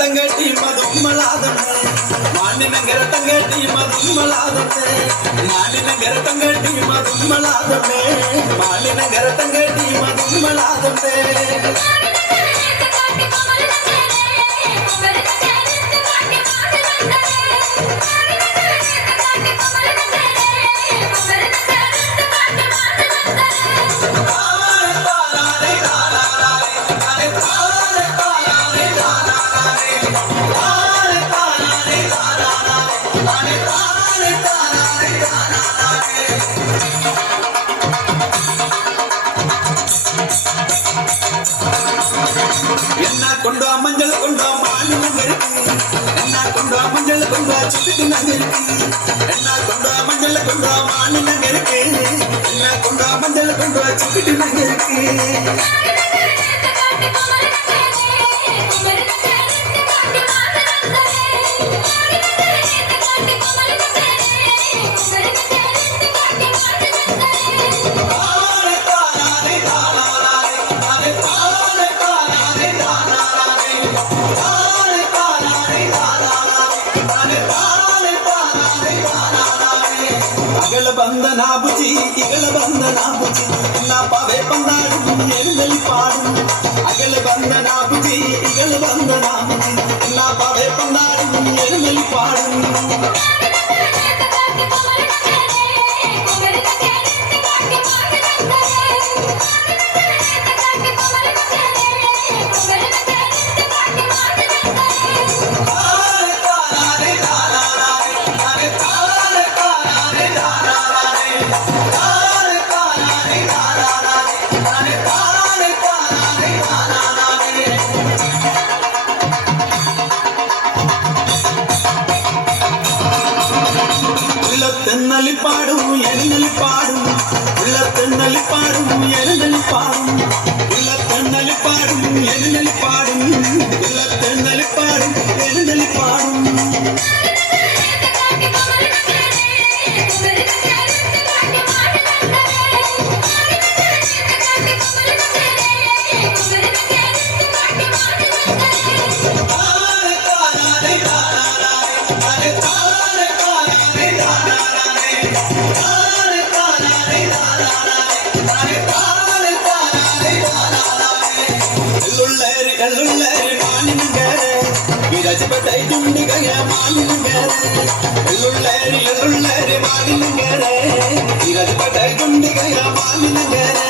தங்கட்டி மதுமலாதமே மாநிலங்கர தங்கட்டி மதுமலாதமே மாநிலங்கர தங்கட்டி மதுமலாதமே மாநிலங்கர தங்கட்டி மதுமலாதமே கொண்டா மஞ்சள் கொண்டா மாநிலங்களுக்கு என்ன கொண்டா மஞ்சள் கொண்டா சுட்டு நகருக்கு என்ன கொண்டா மஞ்சள் கொண்டா மாநிலங்களுக்கு என்ன கொண்டா மஞ்சள் கொண்டா சுட்டு நகருக்கு ಬಂದ ನಾಬುಜಿ ಇಗಳ ಬಂದ ನಾಬುಜಿ ನಾ ಪಾವೆ ಪಂದಾಡು ಎರುದಲ್ಲಿ ಪಾಡು ಅಗಲ ಬಂದ ನಾಬುಜಿ ಇಗಳ ಬಂದ ನಾಬುಜಿ ನಾ ಪಾವೆ ಪಂದಾಡು ಎರುದಲ್ಲಿ ಪಾಡು தென்னலி பாடும் எரிநலி பாடும் உள்ள தென்னலி பாடும் எரிநலி பாடும் உள்ள தென்னலி பாடும் எரிநலி பாடும் உள்ள தென்னலி பாடும் எரிநலி பாடும் விராஜபட்டை துண்டிகைய மாநிலங்கர எள்ளுள்ளேரி மாநிலங்கர விராஜபட்டை துண்டிகைய மாநிலங்கர